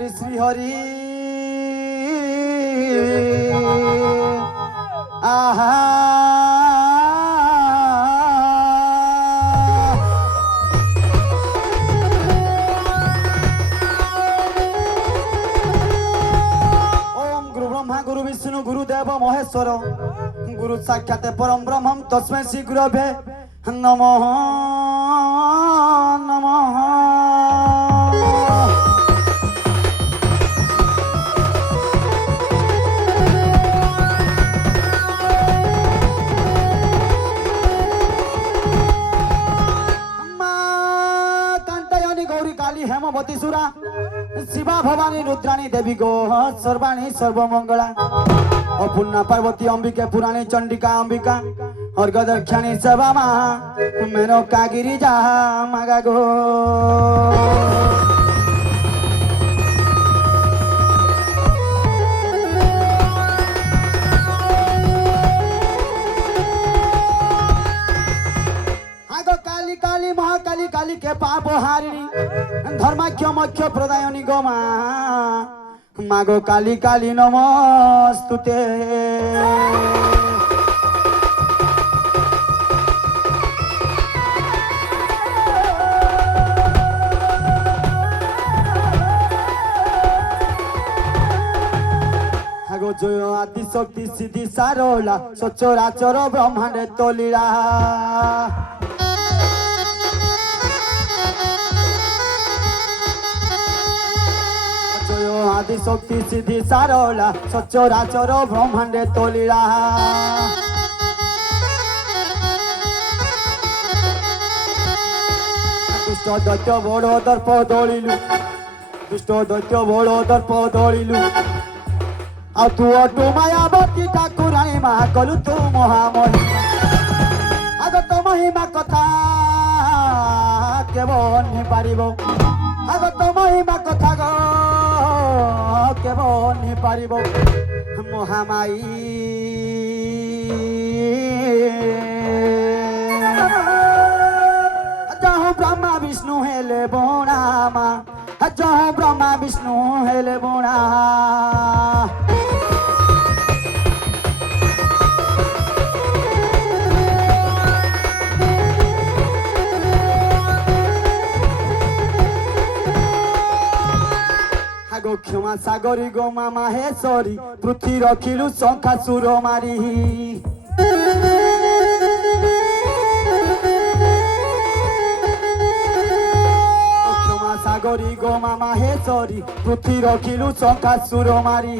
শ্রী হরি আহা ओम गुरु ब्रह्मा गुरु विष्णु गुरुदेव महेश्वर गुरु साक्षात परम ब्रह्म तस्मै श्री गुरवे नमः नमः हेमवती सुरा शिवा भवानी रुद्राणी देवी गो सर्वाणी सर्वमंगला अपूर्णा पार्वती अंबिके पुराणी चंडिका अंबिका और गदक्षाणी सभा मा मेनका गिरिजा मागा गो काली काली महाकाली काली के पाप हारिणी धर्माख्य मख्य प्रदायनी गो मागो काली काली नमस्तुते हागो जय आदि शक्ति सिद्धि सारोला सचराचर ब्रह्मांड तोलीला आदि शक्ति सिद्धि सारोला सचराचर ब्रह्मांडे तोलीला दुष्ट दैत्य बड़ दर्प दलिलु दुष्ट दैत्य बड़ दर्प दलिलु आ तू अटु मायावती ठाकुराणी मा कलु तू महामणी आग तो महिमा कथा केवल नि पारिबो आग तो महिमा कथा गो केवल नि पारिबो महामाई जहाँ ब्रह्मा विष्णु हेले बोणामा जहाँ ब्रह्मा विष्णु हेले बोणा गो क्षमा सागरी गो मामा हे सरी पृथ्वी रखिलु शंखा सुर मारी क्षमा सागरी गो मामा हे सरी पृथ्वी रखिलु शंखा सुर मारी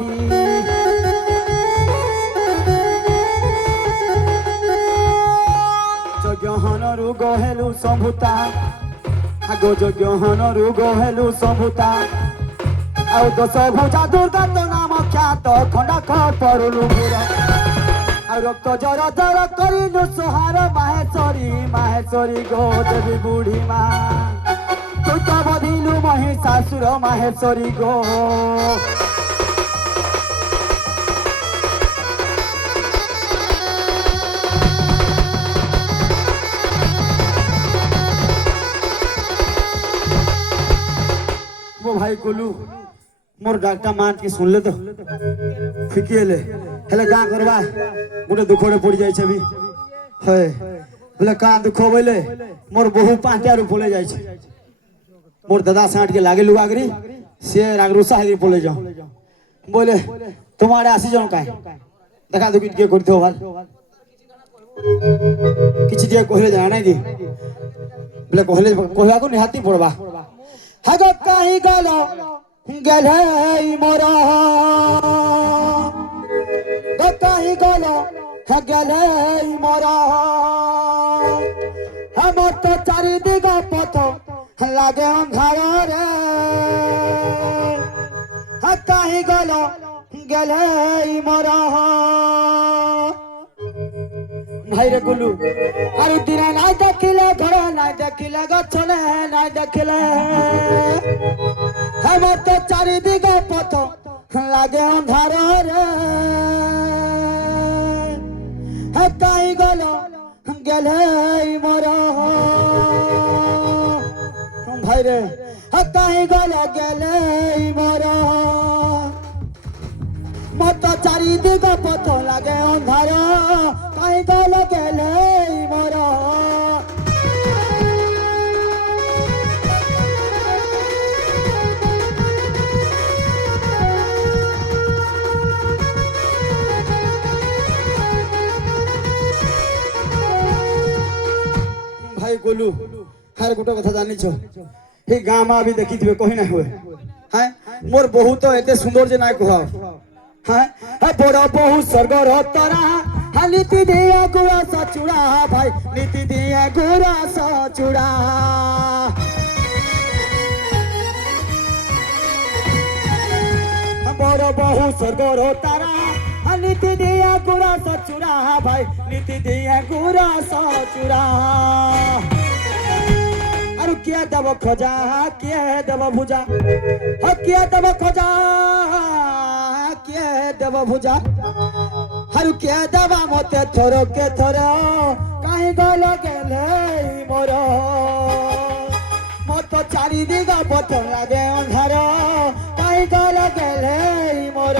यज्ञहन रुग हेलु संभूता गो यज्ञहन रुग हेलु संभूता आउ दश भुजा दुर्गा तो नाम ख्यात खंडा पड़लु आ रक्त जर जर करिलु सोहार माहेश्वरी गो देवी बुढ़ी माँ तु तो बधिलु महिषासुर माहेश्वरी गो वो भाई कुलू मोर डाक्टर मान के सुन ले तो फिकिएले हेले का करबा गोटे दुखड़े पड़ जाय छै भी है बोले का दुख बोले मोर बहु पांटियारू पले जाय छै मोर दादा साठ के लागे लुगागरी से रागरुसा हेरी पले जाओ बोले तुम्हारे आसी जन का देखा दुखी के करथो भाल किछि दिया कहले जाने की बोले कहला को निहाती पड़बा हागो काहे गलो गेले मोरा काहे गलो गेले मोरा हमर तो चारि दिगा पथ लागे अंधार रे काहे गलो गेले मोरा भाई रे गुल्लू अरे दिन नाई देखिले घर नाई देखिले गछ नाई देखिले हम तो चारि दिगा पथ लागे अंधार रे काई गलो गेले मोरा भाई रे কাহি গলে গেলে মোর মত চারিদিক পথ লাগে অন্ধার কাহি গলে গেলে মোর ভাই গোলু হার গোটে কথা জানিছ এই গাঁ মা भी देखिथिबे कहि ना हुए हां मोर बहु तो एते सुंदर जे नाय कह हां बड़ बहु स्वर्ग रो तरा हा नीति दिया गुरा सचुड़ा भाई नीति दिया गुरा सचुड़ा बड़ बहु स्वर्ग रो तरा हा नीति दिया गुरा सचुड़ा भाई नीति दिया गुरा सचुड़ा किया दब खोजा किया दब भुजा किया दब खोजा किया दब भुजा हरु किया दबा मते थोरो के थोरो काहे गल गेले मोर मत चारि दिगा पथ लागे अंधार काहे गल गेले मोर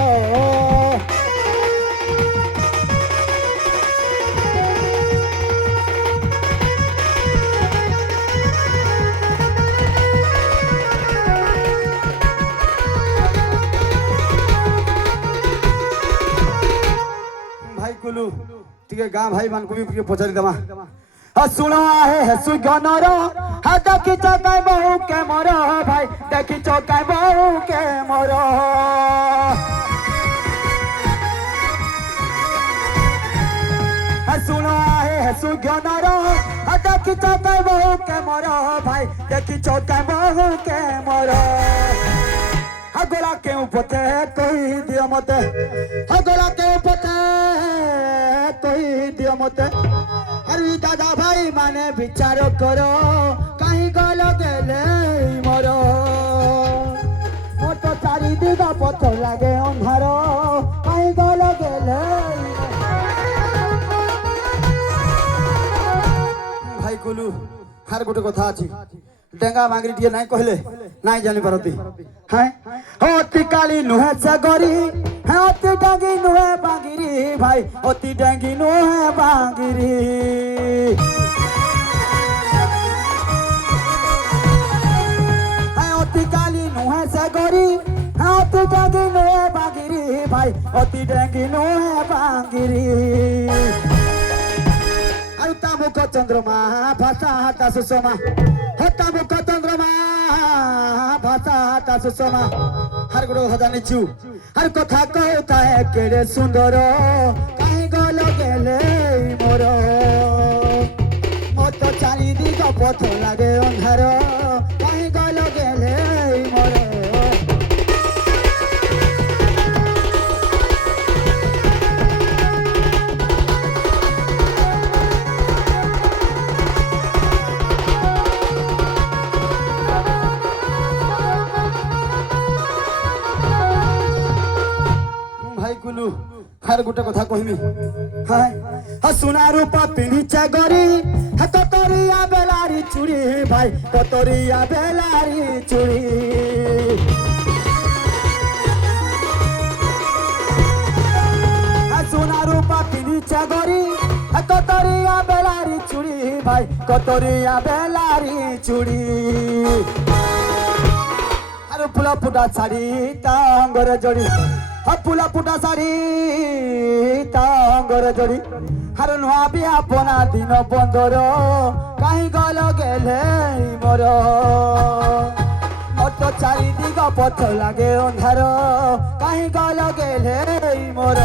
कुलू ठीक है गाँ भाई मान को भी पचारि दमा सुना है सुगनर हा देखी चौकाय बहु के मोर भाई देखी चौकाय बहु के मोर सुना है सुगनर हा देखी चौकाय बहु के मोर भाई देखी चौकाय बहु के मोर गोला क्यों पते कोई दियो मते गोला क्यों पते कोई दियो मते अरे दादा भाई माने विचार करो कहीं गल गेले मोर मत चारि दिग पथ लागे अंधार कहीं गल गेले भाई कुलू हार गोटे कथा अछि डेंगा मांगरी टिए नाई कहले नाई जानि पारती हैं अति काली नुहे सगरी है अति डांगी नुहे बांगिरी भाई अति डांगी नुहे बांगिरी है अति काली नुहे सगरी है अति डांगी नुहे बांगिरी भाई अति डांगी नुहे बांगिरी मुख चंद्रमा भाषा हाथा सुषमा हता मुख चंद्रमा भाषा हाथा सुषमा हर गुड़ो हजानी छु हर कथा कहता है केड़े सुंदर कहीं गल गेले मोर मत चारि दिग पथ लागे अंधार कहीं गल गेले मोर कुलू हर गोटे कथा कहमी हाय सुना रूपा पिन्ही चगरी कतरिया बेलारी चूड़ी भाई कतरिया बेलारी चूड़ी सुना रूपा पिन्ही चगरी कतरिया बेलारी चूड़ी भाई कतरिया बेलारी चूड़ी अरे फुला फुटा साड़ी टांगर जड़ी फुला फुटा साड़ी टांगर जड़ी हर नुआ भी अपना दिन बंदर कहीं गल गेले मोर मत चारि दिग पथ लागे अंधार कहीं गल गेले मोर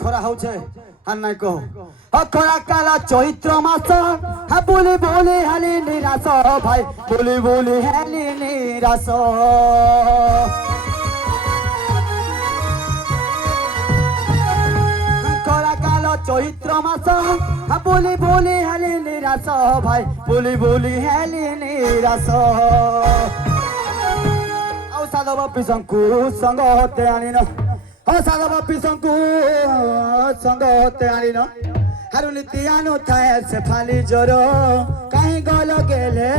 खरा होछे हां नाय कहो खरा काला चैत्र मास हा बोली बोली हाली निरास भाई बोली बोली हाली निरास खरा काला चैत्र মাস বলি বলি হেলি নিরাস ভাই বলি বলি হেলি নিরাস ଆଉ ସାଧବ ପିସଙ୍କୁ ସଙ୍ଗ ହତେ ଆଣିନ ହଁ ସାଧବ ପିସଙ୍କୁ ସଙ୍ଗ ହତେ ଆଣିନ ହାରୁ ନୀତି ଆନୁ ଥାଏ ସେ ଫାଲି ଜ୍ୱର କାହିଁ ଗଲ ଗେଲେ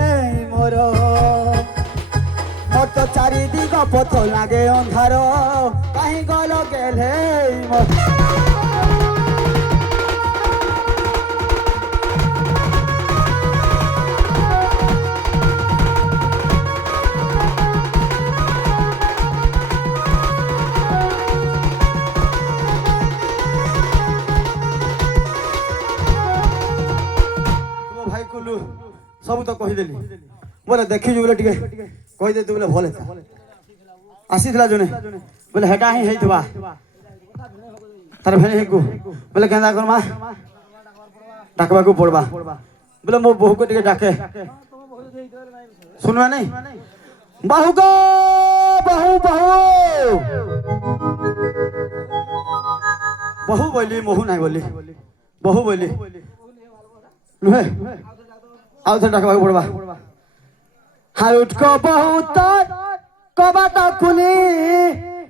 ମୋର ମୋର ତ ଚାରି ଦିଗ ପଥ ଲାଗେ ଅନ୍ଧାର କାହିଁ ଗଲ ଗେଲେ ମୋର ସବୁ ତ କହିଦେଲି ବୋଲେ ଦେଖିଛୁ ବୋଲେ ଟିକେ କହିଦେଇଛୁ ବୋଲେ ଭଲ ହେଇଥା ଆସିଥିଲା ଜଣେ ବୋଲେ ହେଟା ହିଁ ହେଇଥିବା ତାର ଭେଣିକୁ ବୋଲେ କେନ୍ତା କରମା ଡାକବାକୁ ପଡ଼ବା ବୋଲେ ମୋ ବୋହୁକୁ ଟିକେ ଡାକେ ଶୁଣବା ନାଇଁ ବାହୁ ଗो ବାହୁ ବାହୁ ବହୁ ବୋଇଲି ମହୁ ନାହିଁ ବୋଲି ବହୁ ବୋଇଲି ନୁହେଁ ଆଉ ଥରେ ଡାକବାକୁ ପଡ଼ବା ହାରୁଟକ ବହୁତ କବାଟ ଖୁଲି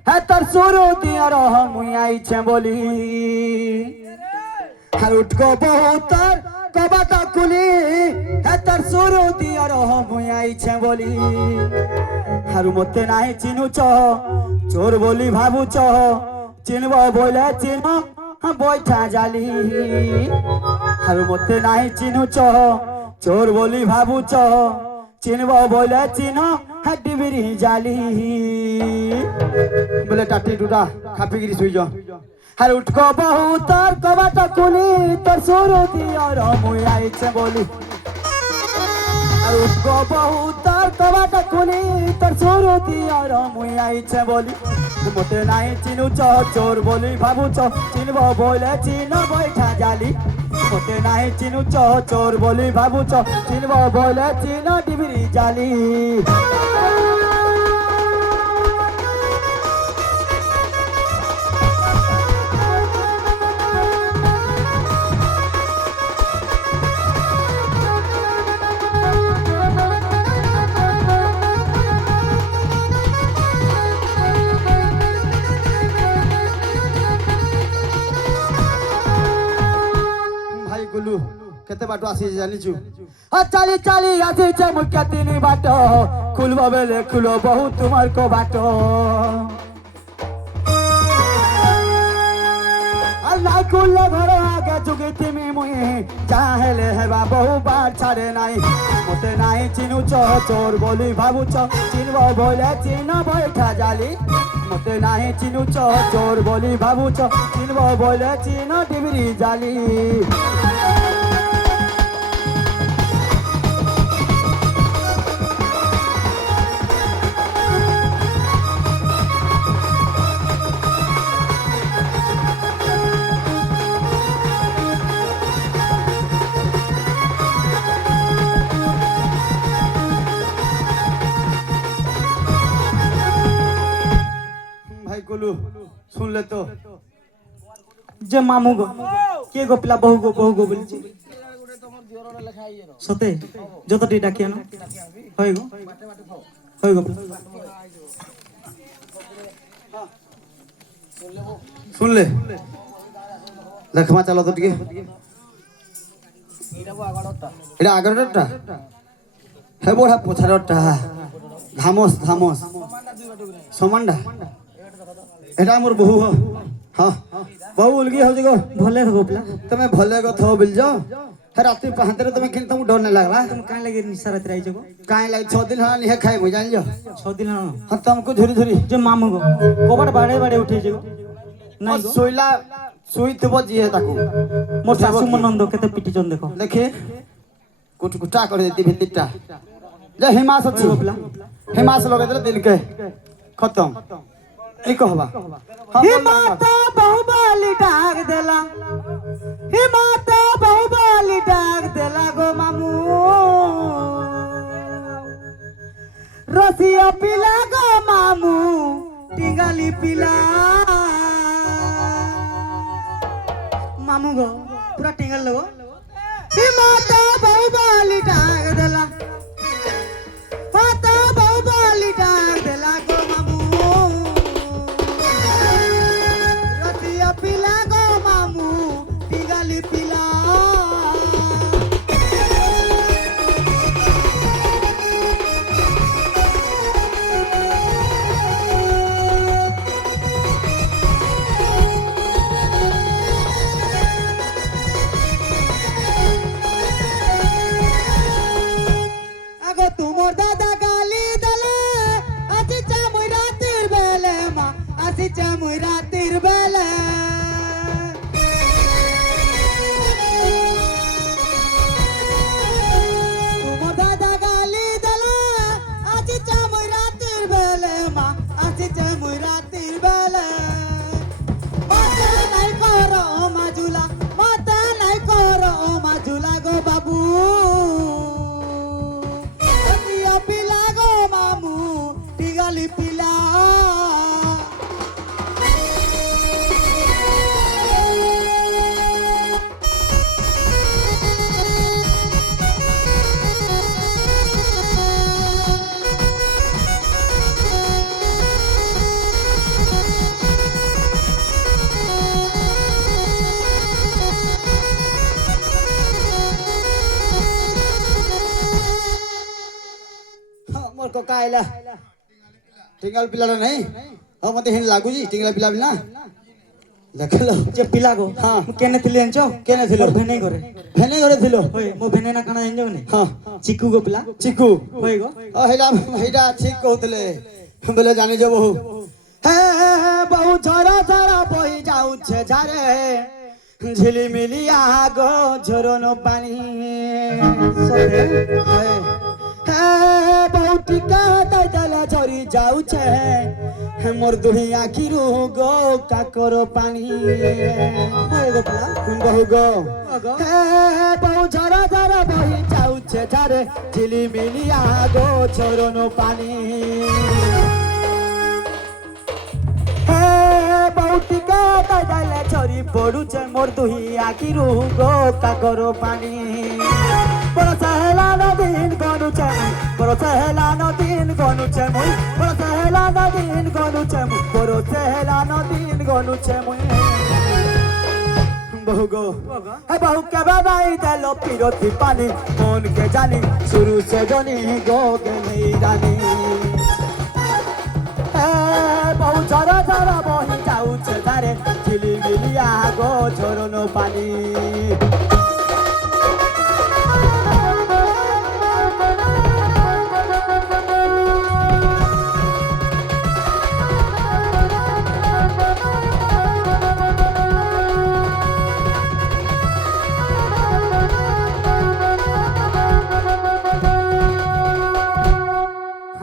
ହେ ତୋର ସୁରୁ ଦିଅର ମୁଇଁ ଆଇଛେ ବୋଲି ହାରୁଟକ ବହୁତ କବାଟ ଖୁଲି ହେ ତୋର ସୁରୁ ଦିଅର ମୁଇଁ ଆଇଛେ ବୋଲି ହାରୁ ମତେ ନାହିଁ ଚିହ୍ନୁଛ ଚୋର ବୋଲି ଭାବୁଛ ଚିହ୍ନବ ବୋଇଲେ ଚିହ୍ନ বৈঠা জালি হারু মতে নাই চিনুছ চোর বলি ভাবুছ চিনব বলে চিন ডিবিরি জালি বলে টাটি টুটা খাপিগিরি শুইজ আর উঠক বহু তোর কবাট খুলি তোর সুরু দিয়র মুই আইছে বলি আর উঠক বহু তোর কবাট খুলি তোর সুরু দিয়র মুই আইছে বলি মতে নাই চিনুছ চোর বলি ভাবুছ চিনব বলে চিন বৈঠা জালি মতে নাই চিনুছ চোর বলি ভাবুছ চিনব বলে চিন ডিবিরি জালি কেতে বাটো আসি জানিছু চালি চালি আসিছে মুখ্য তিনি বাট খুলব বেলে খুলো বহু তোমার কো বাট আর নাই খুললে ঘর আগে যুগে তুমি মুই চাহেলে হেবা বহু বার ছাড়ে নাই মতে নাই চিনুছ চোর বলি ভাবুছ চিনব বলে চিন বৈঠা জালি মতে নাই চিনুছ চোর বলি ভাবুছ চিনব বলে চিন ডিবিরি জালি শুনলে তো যে মামু গো কে গো পিলা বহু গো বলছি সতে যতটি ডাকি আনো হয় গো শুনলে লেখমা চালো তো টিকে এটা আগরটা হে বড়া পছারটা ধামস সমান্ডা এটা আমার বহু হ্যাঁ বহু উলগি হচ্ছে গো ভলে হো পিলা তুমি ভলে গো থো বিল যাও হ্যাঁ রাতে পাহাড়ে তুমি কিন্তু তুমি ডর না লাগলা তুমি কাই লাগি নিশা রাতে আইছো গো কাই লাগি 6 দিন হলা নিহে খাই বুঝান যাও 6 দিন হ্যাঁ তুমको ঝুরি যে মামু গো কবাট বাড়ে উঠেছে গো নাই গো সোইলা শুইতব জিহে তাকু মোর শাশু মনন্দ কেতে পিটিছন দেখো দেখে কুটকুটা করে দিতি ভিতরটা যে হিমাস আছে হিমাস লগে দিলে দিলকে খতম এই কহবা হিমাতা বাহুবলি ডাক দেলা হিমাতা বাহুবলি ডাক দেলা গো মামু রসিয়া পিলা গো মামু টিঙ্গালি পিলা মামু গো पूरा टिंगल लगो हे माता बहुबाली टांग देला माता बहुबाली टांग देला गो मामू रतिया पिला गो मामू टिंगली पिला तुमर दादा गाली दले আজি চামুই রাতের বেলে মা আজি চামুই রাতের বেলে তুমর দাদা গালি দলে আজি চামুই রাতের বেলে মা আজি চামুই রাতের বেলে মাতা নাই করো মাজুলা মাতা নাই করো মাজুলা গো বাবু पिला गो मामू टिंगली पिला मोर को कायला टिंगल पिलाड़ा नहीं हो मते हिन लागू जी टिंगला पिला बिना देखलो जे पिला गो हां केने थिले अंचो केने थिलो भेने घरे थिलो होय मो भेने ना काना एंजो ने हां चिकू गो पिला चिकू होय गो हेडा ठीक कहतले बोले जानि जो बहु हे बहु झरा झरा बही जाऊ छे झारे झिलिमिलिया गो झरनो पानी सरे बहु टिका ताइतला झरी जाऊ छे मोर दुही आखिरु गो काकर पानी होय गो पिला बहु गो बहु झरा झरा बही जाऊ छे झारे झिलिमिलिया गो झरनो पानी बहु टिका ताइतला झरी पड़ू छे मोर दुही आखिरु गो काकर पानी बड़ा सहला नदीन गनु छे बड़ा सहला नदीन गनु छे मुई बड़ा सहला नदीन गनु छे मुई बड़ा सहला नदीन गनु छे मुई बहु गो हे बहु के बाबाई देलो पिरोती पानी मन के जानी शुरू से जनी गो के नहीं रानी हे बहु झरा झरा बही जाऊ छे धारे झिलिमिलिया गो झरनो पानी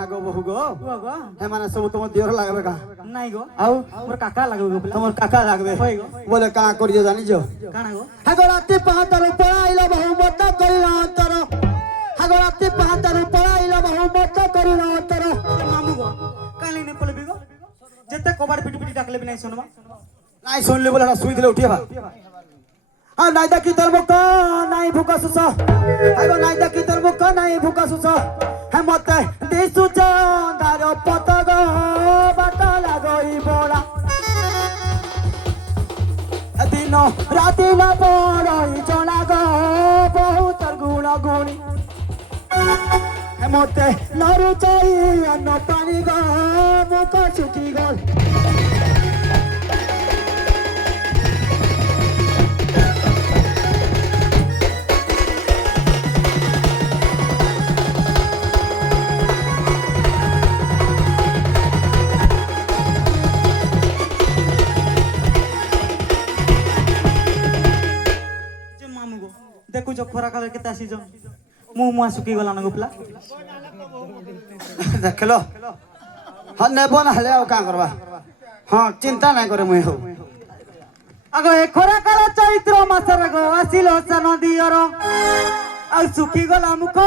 हे माने सब तुम दियर लागबे का नाही गो आउ मोर काका लागबे गो पिला तुमर काका लागबे होय गो बोले का करियो जानि जो काना गो हागो राती पहातर पळाइलो बहु मत करिलो अंतर हागो राती पहातर पळाइलो बहु मत करिलो अंतर मामू गो काली ने पलबी गो जते कबाड़ पिटी पिटी डाकले भी नाही सुनबा नाही सुनले बोले सुई दिले उठिया आ नाही दा की तर मुक नाही भूका सुस हागो नाही दा की तर मुक नाही भूका सुस हे मते दिसु चांदार पतग बाटा लागई बोला दिन राति न पड़ई जना गो बहुत गुण गुणी मते नरु चाही अन्न पानी गो मुख सुखी गल देखु जो खरा काल केता आसी जो मुंह मुआ सुकी गला न गोपला देखलो हां नेबो ना हले का करबा हां चिंता नाही करे मुई हो अगो ए खरा काल चैत्र मासर गो आसिलो सन दियर आ सुकी गला मुख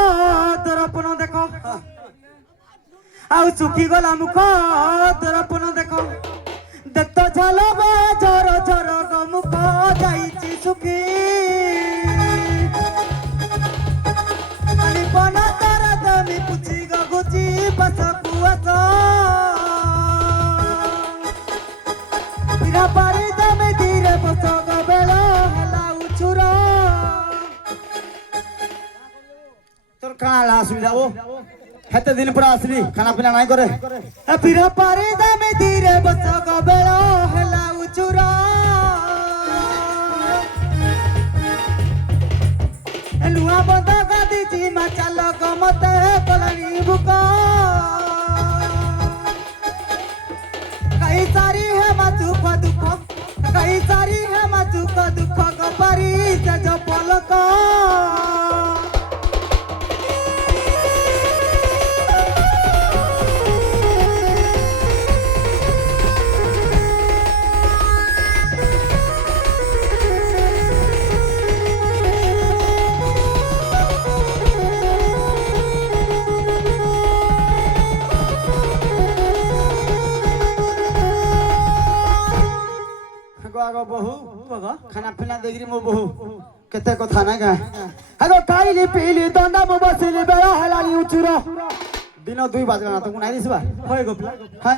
दर्पण देखो आ सुकी गला मुख दर्पण देखो देखतो झालो बा झर झर गो मुख जाईची सुकी काना ला सुविधा वो हेते दिन पर आसली खाना पीना नहीं करे फिर पारे दामे धीरे बस गबेलो हेला उचुरा लुआ बंद गादी जी मा चालो गमते कलनी बुका कई सारी है मा दुख दुख कई सारी है मा दुख दुख गपरी से जो पलक आगो बहु खाना पीना देगिरी मो बहु केते कथा ना गा आगो काईली पीली दंडा मो बसिली बेला हलाली उचुरा दिनो 2 बाजला ना तो नाइ दिसबा होय गोपला हाय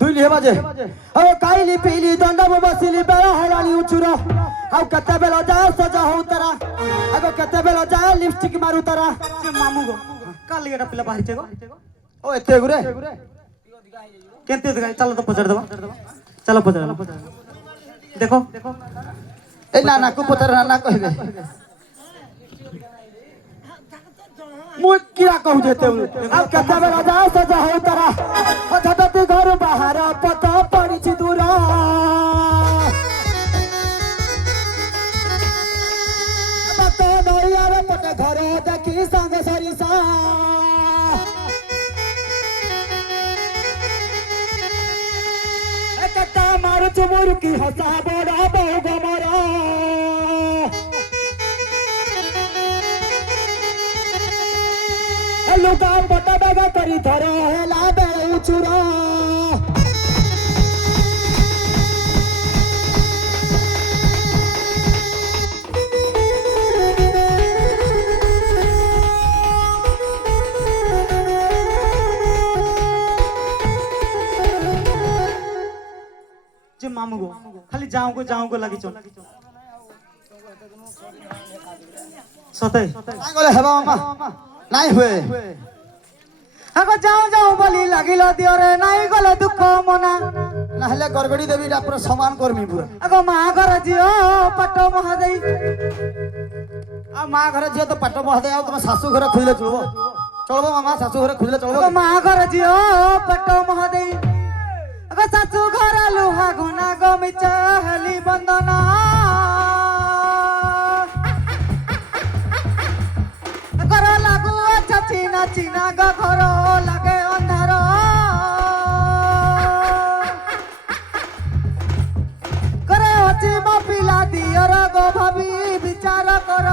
2 ले बाजे आगो काईली पीली दंडा मो बसिली बेला हलाली उचुरा आउ केते बेला जा सजा हो तरा आगो केते बेला जा लिपस्टिक मारू तरा मामू गो काल एटा पिला बाहरी छे गो ओ एते गुरे केते गाय चलो तो पचड़ दबा चलो पचड़ देखो ए ना को पतर ना कहबे मु किरा कहू जेते अब केते बेला जा सजा हो तरा ओ झटती घर बाहर पता पड़ी छी दूरा अब तो नैया रे पटे घर देखी संग सरिसा एकटा मार चुमुर की हसा बड़ा बहु गमरा लुगा पटा बेगा करी धरे हेला बेले उचुरा जे मामू गो खाली जाऊं को लगी चल सते নাই গলে হেবা মামা নাই হুয়ে আগো যাও বলি লাগিল দিও রে নাই গলে দুঃখ মনা না হলে গরগড়ি দেবী পুরো সমান করমি পুরো আগো মা ঘর জিও পট মহাদেই आ माँ घर झील तो पट्ट महोदय आओ तुम सासू घर खुले चलबो चलबो मामा सासू घर खुले चलबो আগো মা ঘর জিও পট মহাদেই আগো সাসু ঘর লুহা ঘনা গো মিচা হলি বন্দনা ঘর লাগু আচ্ছা চিনা চিনা গো ঘর লাগে অন্ধার করে অচি মো পিলা দিয়র গো ভাবি বিচার কর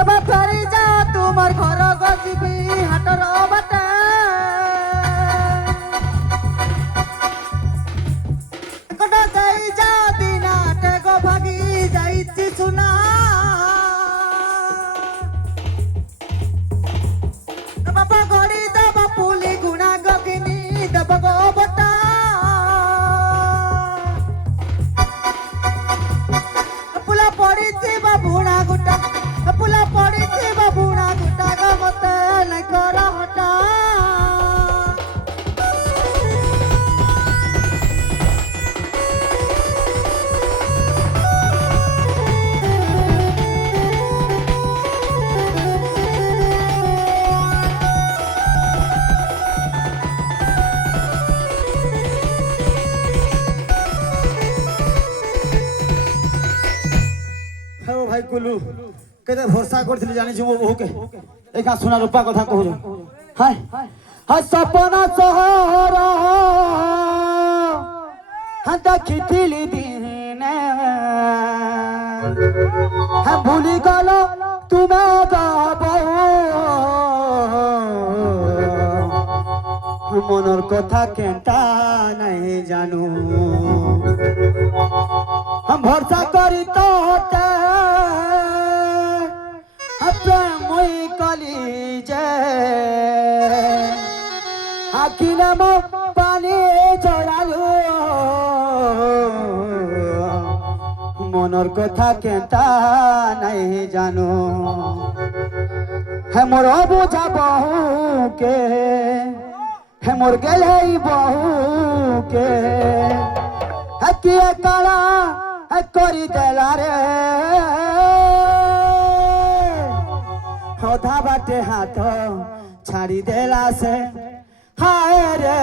এবার ফেরি যা তোমার ঘর গো ଯିବି হাটর বাটে কত যাই যা দিনাটে গো ভাগি যাইছি সুনা বাবা গড়ি দেব পুলি গুণা গগিনি দেব গো বটা পুলা পড়িଥିବା বুଣା গুটা পুলা পড়িଥିବା বুଣା গুটা গো মতে নাই কর হটা हेओ भाई कुलू केते भरोसा करथिली जानि छु मो बहु के एका सोना रूपा कथा कहू हाय हाय सपना सहरा हां देखिथिली दिने हां भूली गलो तुमे गाबो মনৰ কথা কেটা নাই জানো ভরসা করি তোতে প্রেমই কলি যে আখিলে মো পানি জড়ালু মনর কথা কেনটা নাই জানো হে মোর বুঝা বহুকে হে মোর গেলেই বহুকে হে কিয়ে কালা হে করি দেলা রে অধা বাটে হাত ছাড়ি দেলা সে হায় রে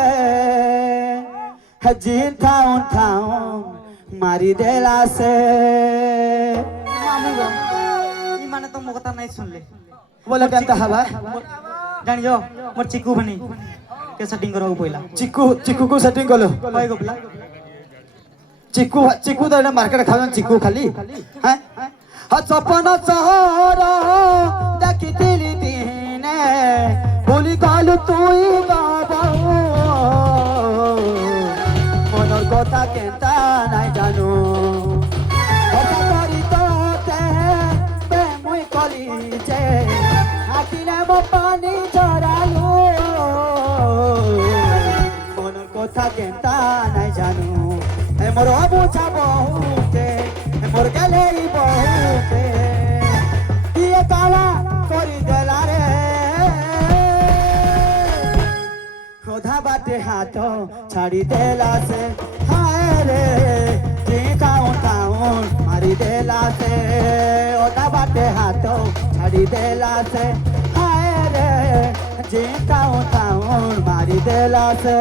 হে জিন ঠাউন ঠাউন মারি দেলা সে মামু গো ই মানে তো মো কথা নাই শুনলে बोले केनता हवा जानी जो मोर चिकू बनी के सेटिंग करो पहिला चिक्कू चिक्कू को सेटिंग कलो होय गोपला चिक्कू चिक्कू तो एना मार्केट खावन चिक्कू खाली हैं हा सपना सहर देखि दिली दिने बोली गालु तुई गाबाऊ मनर কথা কেনতা নাই জানো কথা করি তোতে বে মুই কলি যে হাতিলে মো পানি ঝরালু মনর কথা কেনতা নাই জানো হে মোর বুঝা বহুতে হে মোর গেলেই বহুতে দিয়ে কালা করি দেলা রে খোদা বাটে হাত ছাড়ি দেলা সে হায় রে টাউন টাউন মারি দেলা সে ওটা বাটে হাত ছাড়ি দেলা সে হায় রে টাউন টাউন মারি দেলা সে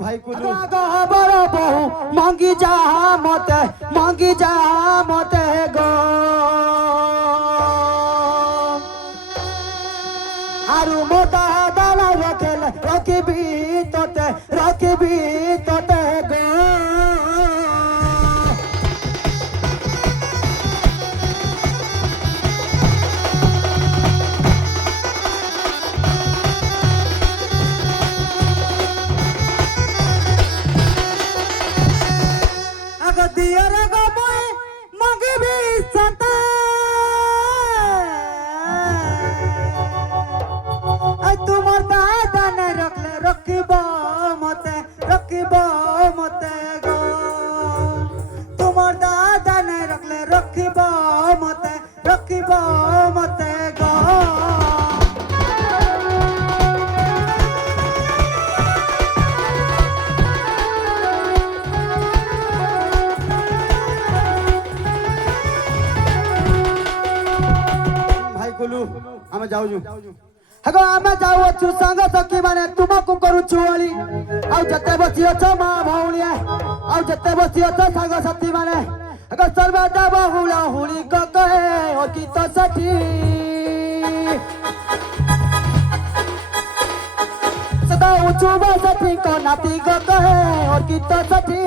भाई कुलू बड़ा बहु मांगी जा मते गो आरु मोटा दाला रखबी तोते गो दियर गो मोय मगबी सता आ तुमर दादा ने रखबो मते गो तुमर दादा ने रखबो मते गो कुलू हमें जाऊ हगो आमे जाऊ छु संग सखी माने तुमको करू छुआली आउ जते बसियो छ मा भौलिया आउ जते बसियो छ संग सखी माने हगो सर्वदा बहुला हुली क कहे ओ की तो सखी सदा उछु बसती को नाती क कहे ओ की तो सखी